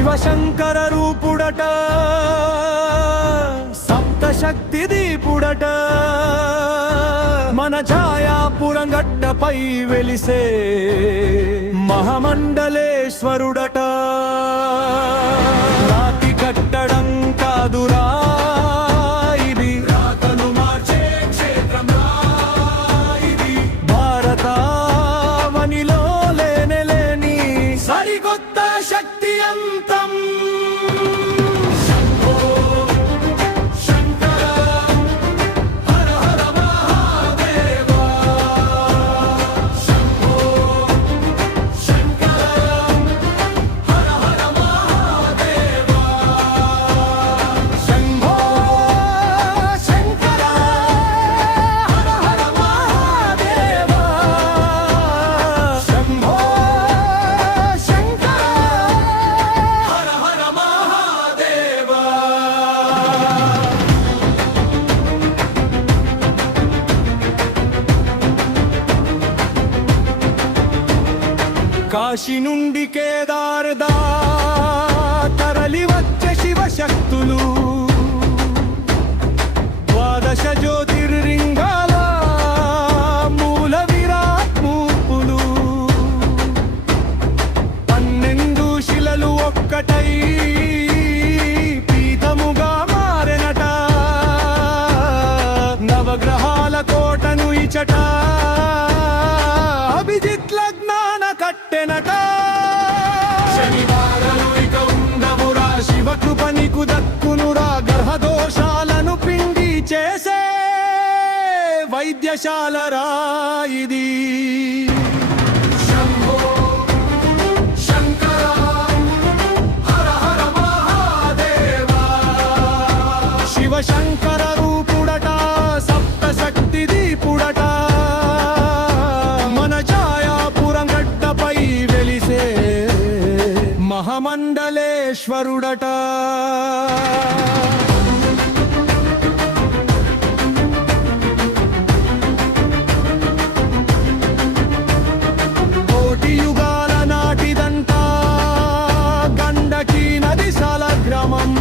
శివశంకర రూపుడట సప్తశక్తి దీపుడట మన ఛాయాపురం గడ్డపై వెలిసే మహామండలేశ్వరుడట రాతి కట్టడం కాదురా ఇది రాతను మార్చే క్షేత్రం ఇది భారతావనిలో లేని సరికొత్త శక్తి అంతం కాశీ నుండి కేదార్దా తరలి వచ్చే శివశక్తులు ద్వాదశ జ్యోతిర్లింగాల మూల విరాట్ మూర్తులు 12 శిలలు ఒక్కటై పీఠముగా మారెనట నవగ్రహాల కోటను ఇచట అభిజిత్ లగ్నాన కట్టెనట శనివారాలు ఇక ఉండవురా శివకృప నీకు దక్కునురా గ్రహ దోషాలను పిండి చేసే వైద్యశాలరా ఇది శంభో శంకర హర హర మహాదేవా శివశంకర రూపుడట సప్తశక్తి దీపుడట మన ఛాయాపురం గడ్డపై వెలిసే మహామండలేశ్వరుడట కోటి యుగాల నాటిదంతా గండకీ నది సాలగ్రామం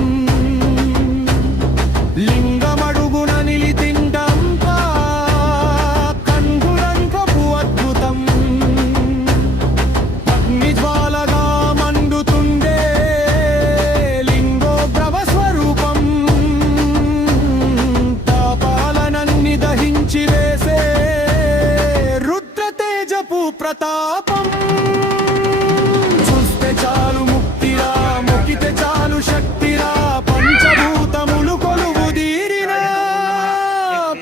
లింగమడుగున నిలితిండంతా కన్నులంకపు అద్భుతం అగ్నిజ్వాలగా మండుతుండే లింగోద్భవ స్వరూపం తాపాలనన్ని దహించి వేసే రుద్రతేజపు ప్రతాపం చూస్తే చాలు ముక్తిరా మొక్కితే చాలు శక్తిరా పంచభూతములు కొలువు దీరిన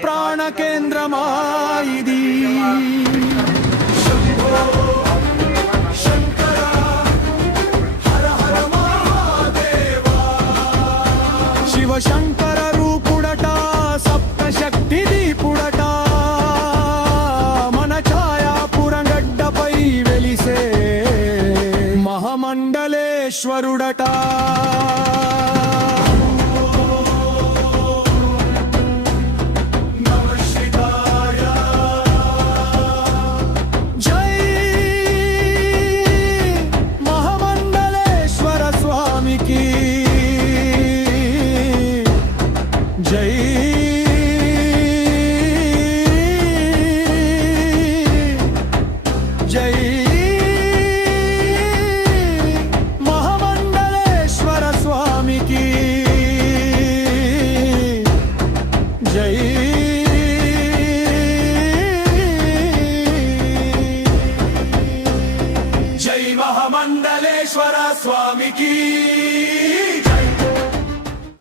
ప్రాణ కేంద్రమా ఇది శంభో శంకర హర హర మహాదేవా శివశంకర రూపుడట సప్తశక్తి దీపుడట మన ఛాయాపురం గడ్డపై వెలిసే మహామండలేశ్వరుడట జై మహామండలేశ్వర స్వామికి జై జై మహామండలేశ్వర స్వామికి జై జై మహామండలేశ్వర స్వామికి